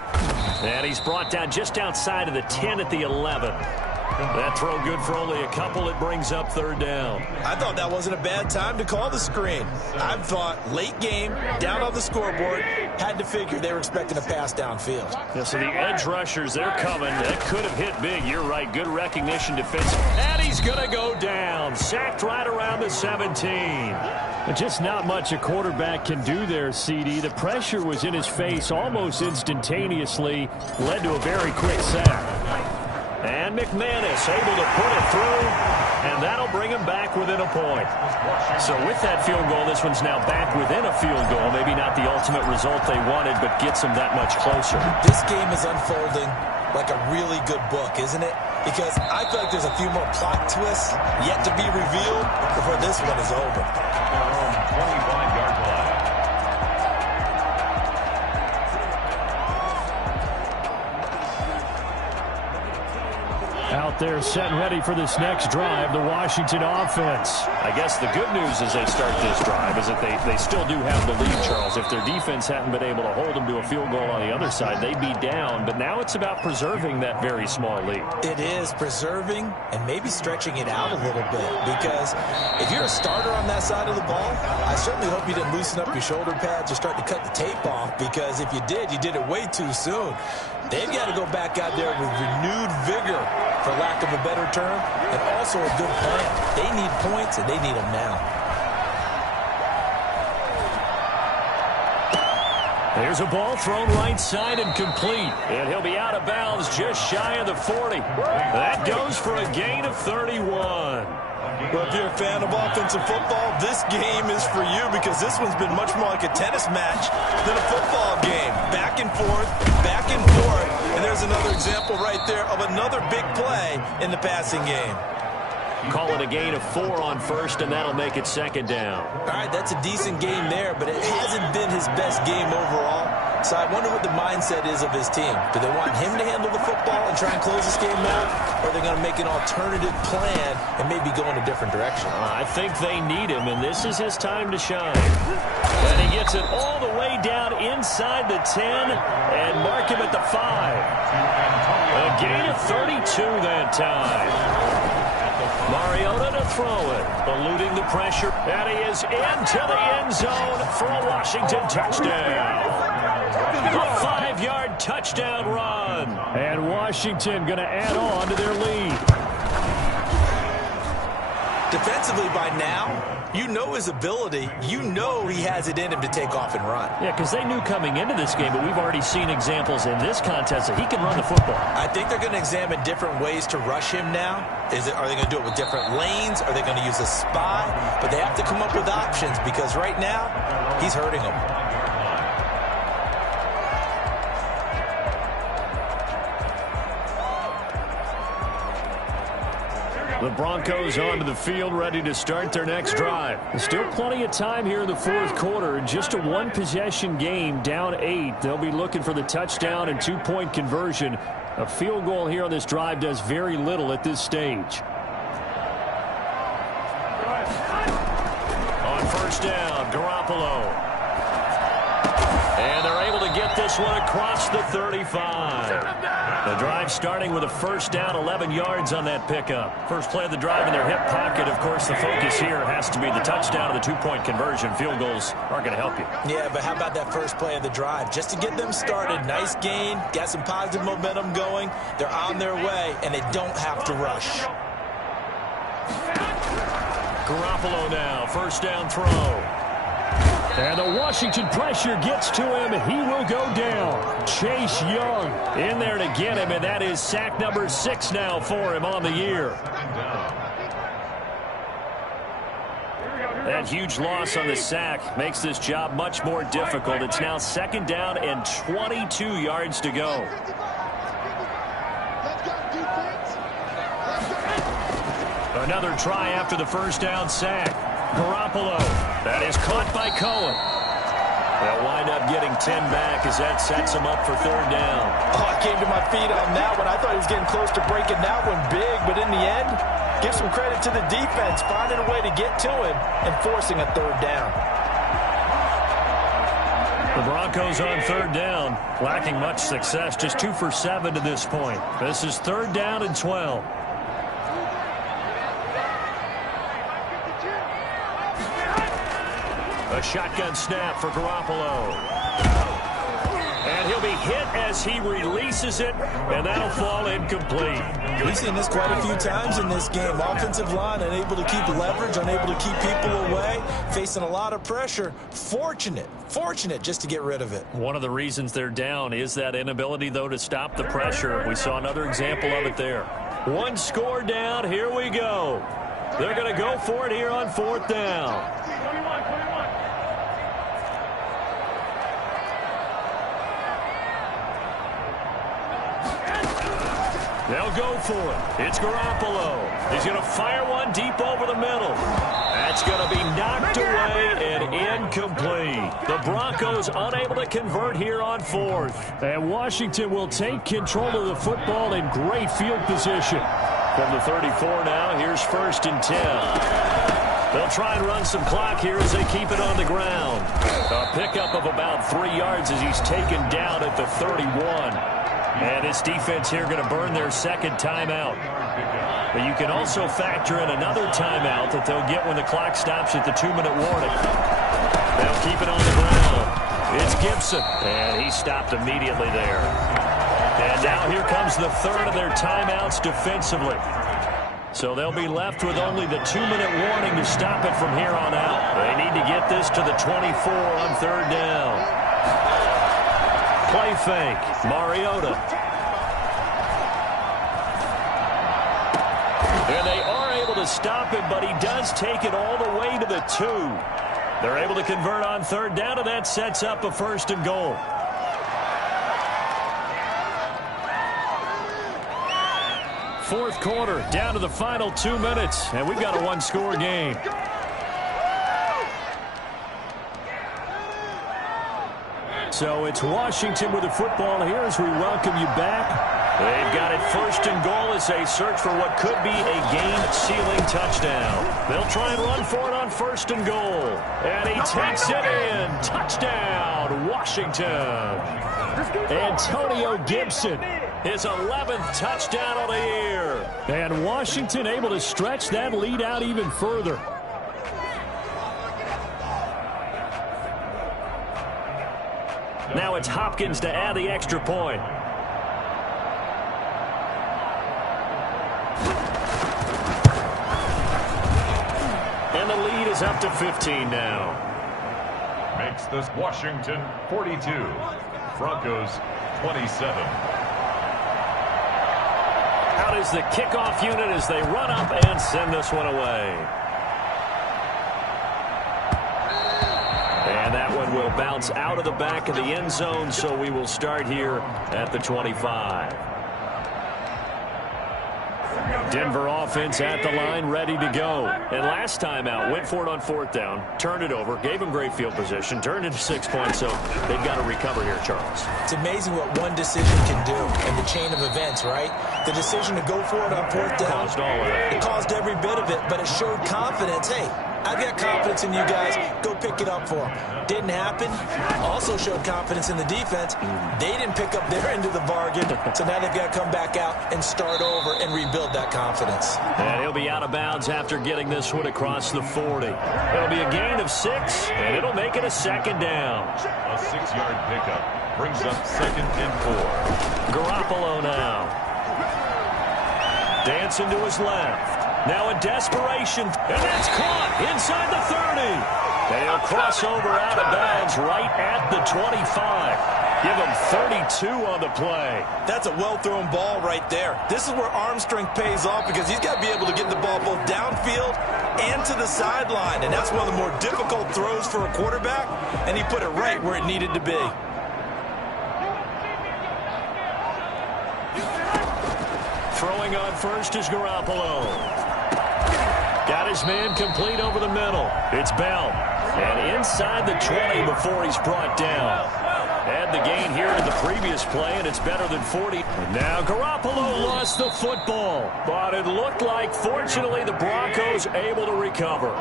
And he's brought down just outside of the 10 at the 11. That throw good for only a couple. It brings up third down. I thought that wasn't a bad time to call the screen. I thought late game, down on the scoreboard, had to figure they were expecting a pass downfield. Yeah, so the edge rushers, they're coming. That could have hit big. You're right. Good recognition defense. And he's going to go down. Sacked right around the 17. But just not much a quarterback can do there, CD. The pressure was in his face almost instantaneously. Led to a very quick sack. And McManus able to put it through, and that'll bring him back within a point. So with that field goal, this one's now back within a field goal. Maybe not the ultimate result they wanted, but gets them that much closer. This game is unfolding like a really good book, isn't it? Because I feel like there's a few more plot twists yet to be revealed before this one is over. 25-yard line. Out there set and ready for this next drive, the Washington offense. I guess the good news as they start this drive is that they still do have the lead, Charles. If their defense hadn't been able to hold them to a field goal on the other side, they'd be down. But now it's about preserving that very small lead. It is preserving and maybe stretching it out a little bit. Because if you're a starter on that side of the ball, I certainly hope you didn't loosen up your shoulder pads or start to cut the tape off. Because if you did it way too soon. They've got to go back out there with renewed vigor, for lack of a better term, and also a good plan. They need points, and they need them now. There's a ball thrown right side and complete. And he'll be out of bounds just shy of the 40. That goes for a gain of 31. Well, if you're a fan of offensive football, this game is for you because this one's been much more like a tennis match than a football game. Back and forth, and there's another example right there of another big play in the passing game. Call it a gain of 4 on first, and that'll make it second down. All right, that's a decent game there, but it hasn't been his best game overall. So I wonder what the mindset is of his team. Do they want him to handle the football and try and close this game out? Or are they going to make an alternative plan and maybe go in a different direction? I think they need him, and this is his time to shine. And he gets it all the way down inside the 10 and mark him at the 5. A gain of 32 that time. Mariota to throw it, eluding the pressure, and he is into the end zone for a Washington touchdown. A 5-yard touchdown run, and Washington going to add on to their lead. Defensively by now, you know his ability. You know he has it in him to take off and run. Yeah, because they knew coming into this game, but we've already seen examples in this contest that he can run the football. I think they're going to examine different ways to rush him now. Are they going to do it with different lanes? Are they going to use a spy? But they have to come up with options because right now, he's hurting them. The Broncos onto the field, ready to start their next drive. There's still plenty of time here in the fourth quarter. Just a one-possession game, down 8. They'll be looking for the touchdown and 2-point conversion. A field goal here on this drive does very little at this stage. On first down, Garoppolo. And they're able to get this one across the 35. The drive starting with a first down, 11 yards on that pickup. First play of the drive in their hip pocket. Of course, the focus here has to be the touchdown and the 2-point conversion. Field goals aren't going to help you. Yeah, but how about that first play of the drive? Just to get them started, nice gain, got some positive momentum going. They're on their way, and they don't have to rush. Garoppolo now, first down throw. And the Washington pressure gets to him. He will go down. Chase Young in there to get him, and that is sack number 6 now for him on the year. That huge loss on the sack makes this job much more difficult. It's now second down and 22 yards to go. Another try after the first down sack. Garoppolo. That is caught by Cohen. They'll wind up getting 10 back as that sets them up for third down. Oh, I came to my feet on that one. I thought he was getting close to breaking that one big, but in the end, give some credit to the defense, finding a way to get to him and forcing a third down. The Broncos on third down, lacking much success, just 2 for 7 to this point. This is third down and 12. A shotgun snap for Garoppolo. And he'll be hit as he releases it, and that'll fall incomplete. We've seen this quite a few times in this game. Offensive line unable to keep leverage, unable to keep people away, facing a lot of pressure. Fortunate just to get rid of it. One of the reasons they're down is that inability, though, to stop the pressure. We saw another example of it there. One score down. Here we go. They're going to go for it here on fourth down. They'll go for it. It's Garoppolo. He's going to fire one deep over the middle. That's going to be knocked away and incomplete. The Broncos unable to convert here on fourth. And Washington will take control of the football in great field position. From the 34 now, here's 1st and 10. They'll try and run some clock here as they keep it on the ground. A pickup of about 3 yards as he's taken down at the 31. And this defense here going to burn their second timeout. But you can also factor in another timeout that they'll get when the clock stops at the 2-minute warning. They'll keep it on the ground. It's Gibson, and he stopped immediately there. And now here comes the third of their timeouts defensively. So they'll be left with only the 2-minute warning to stop it from here on out. They need to get this to the 24 on 3rd down. Play fake. Mariota. And they are able to stop him, but he does take it all the way to the 2. They're able to convert on 3rd down, and that sets up a 1st and goal. Fourth quarter, down to the final 2 minutes, and we've got a 1-score game. So it's Washington with the football here as we welcome you back. They've got it 1st and goal as they search for what could be a game-sealing touchdown. They'll try and run for it on 1st and goal. And he takes it in. Touchdown, Washington. Antonio Gibson, his 11th touchdown of the year. And Washington able to stretch that lead out even further. Now it's Hopkins to add the extra point. And the lead is up to 15 now. Makes this Washington 42. Broncos 27. Out is the kickoff unit as they run up and send this one away. And that one will bounce out of the back of the end zone, so we will start here at the 25. Denver offense at the line, ready to go. And last time out, went for it on 4th down, turned it over, gave them great field position, turned into 6 points, so they've got to recover here, Charles. It's amazing what one decision can do in the chain of events, right? The decision to go for it on 4th down. Caused all of it. It caused every bit of it, but it showed confidence. Hey, I've got confidence in you guys. Go pick it up for them. Didn't happen. Also showed confidence in the defense. They didn't pick up their end of the bargain, so now they've got to come back out and start over and rebuild that confidence. And he'll be out of bounds after getting this one across the 40. It'll be a gain of 6, and it'll make it a 2nd down. A 6-yard pickup brings up 2nd and 4. Garoppolo now. Dancing to his left. Now in desperation, and that's caught inside the 30. They'll cross over out of bounds right at the 25. Give him 32 on the play. That's a well-thrown ball right there. This is where arm strength pays off because he's got to be able to get the ball both downfield and to the sideline. And that's one of the more difficult throws for a quarterback, and he put it right where it needed to be. Throwing on first is Garoppolo. Got his man complete over the middle. It's Bell. And inside the 20 before he's brought down. Had the gain here to the previous play, and it's better than 40. And now Garoppolo lost the football. But it looked like, fortunately, the Broncos able to recover.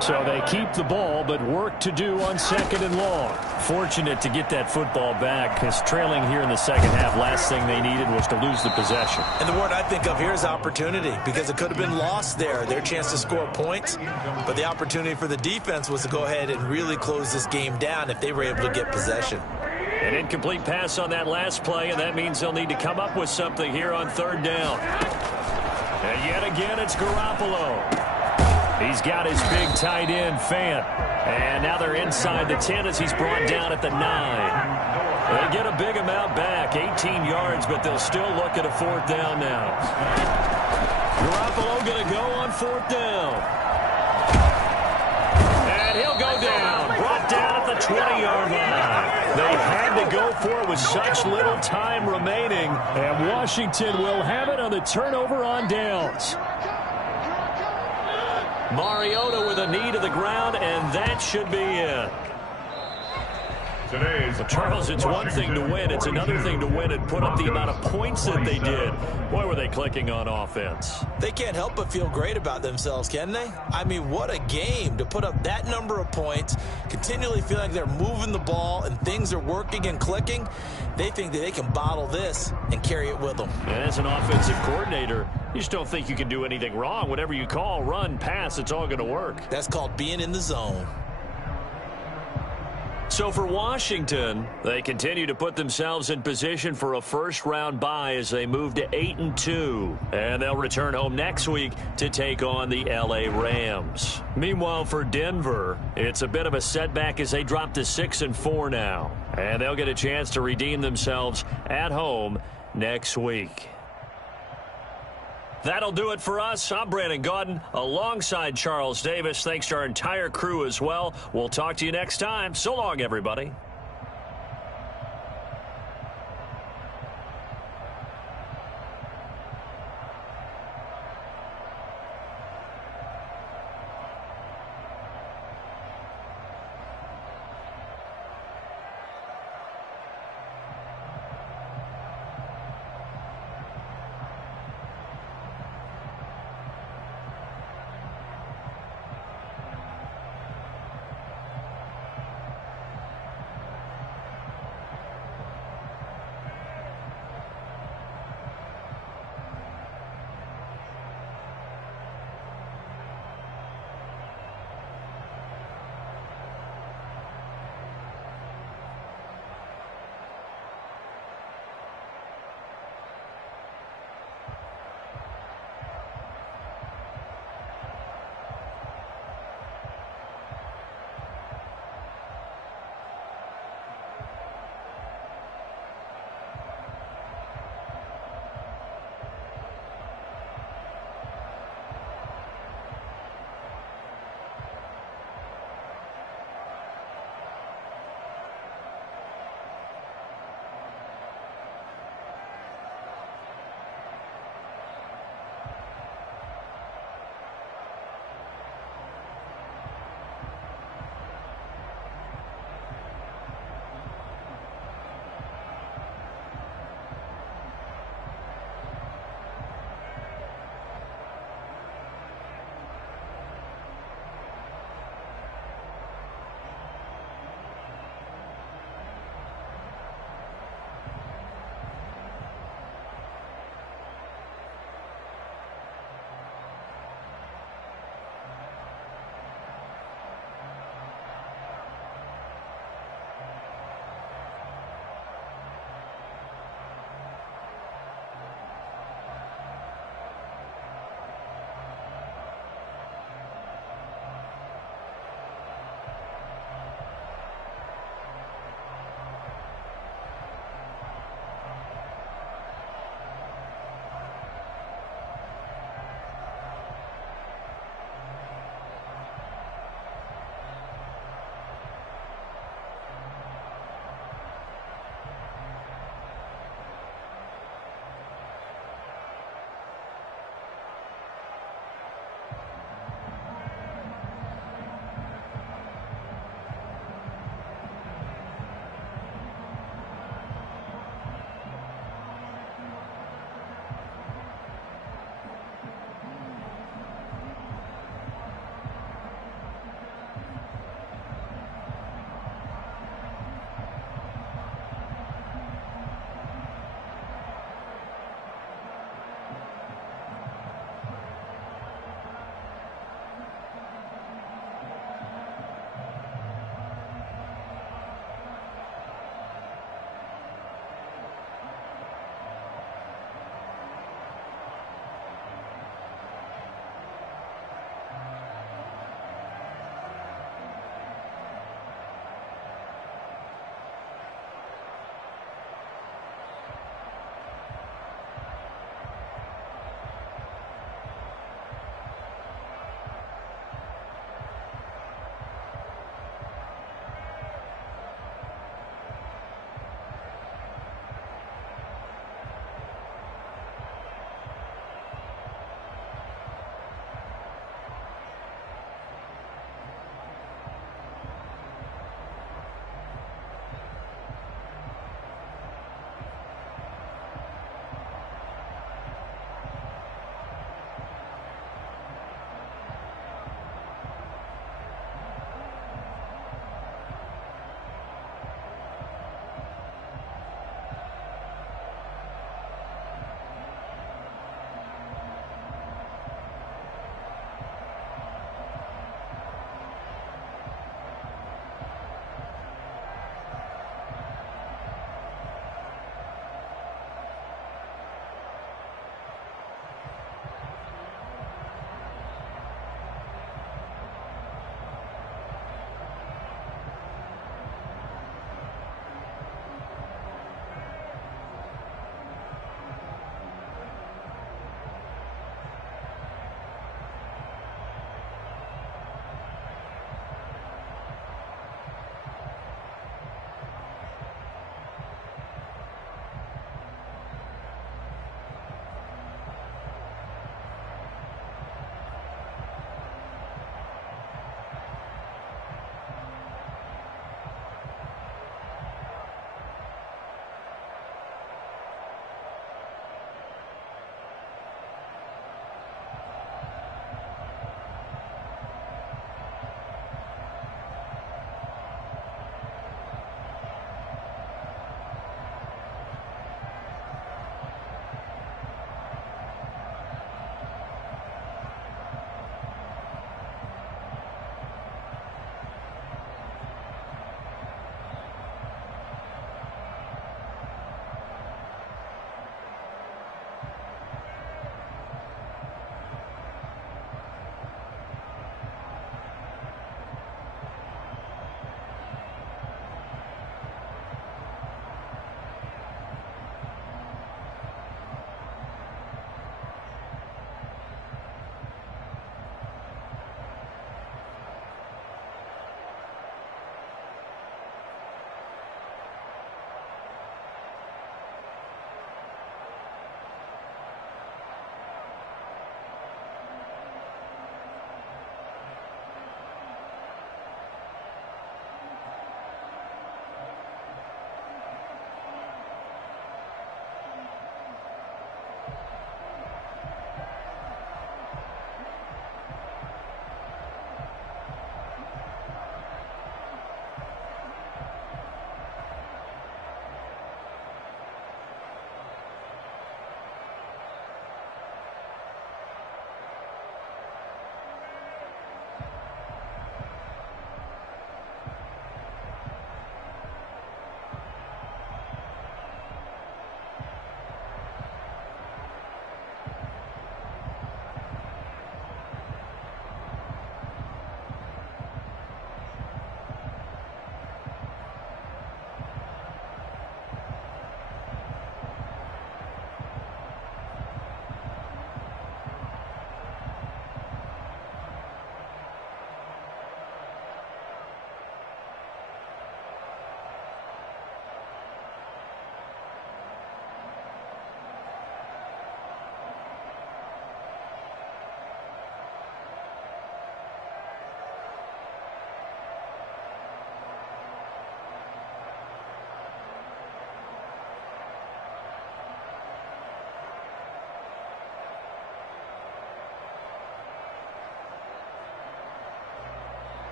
So they keep the ball, but work to do on 2nd and long. Fortunate to get that football back, because trailing here in the second half, last thing they needed was to lose the possession. And the word I think of here is opportunity, because it could have been lost there, their chance to score points. But the opportunity for the defense was to go ahead and really close this game down if they were able to get possession. An incomplete pass on that last play, and that means they'll need to come up with something here on 3rd down. And yet again, it's Garoppolo. He's got his big tight end, Fant. And now they're inside the 10 as he's brought down at the 9. They get a big amount back, 18 yards, but they'll still look at a 4th down now. Garoppolo going to go on 4th down. And he'll go down, brought down at the 20-yard line. They Had to go for it with such little time remaining. And Washington will have it on the turnover on downs. Mariota with a knee to the ground, and that should be it. Well, Charles, it's one thing to win. It's another thing to win and put up the amount of points that they did. Boy, were they clicking on offense. They can't help but feel great about themselves, can they? I mean, what a game to put up that number of points, continually feel like they're moving the ball and things are working and clicking. They think that they can bottle this and carry it with them. And as an offensive coordinator, you just don't think you can do anything wrong. Whatever you call, run, pass, it's all going to work. That's called being in the zone. So for Washington, they continue to put themselves in position for a first-round bye as they move to 8-2. And they'll return home next week to take on the L.A. Rams. Meanwhile, for Denver, it's a bit of a setback as they drop to 6-4 now. And they'll get a chance to redeem themselves at home next week. That'll do it for us. I'm Brandon Gaudin alongside Charles Davis. Thanks to our entire crew as well. We'll talk to you next time. So long, everybody.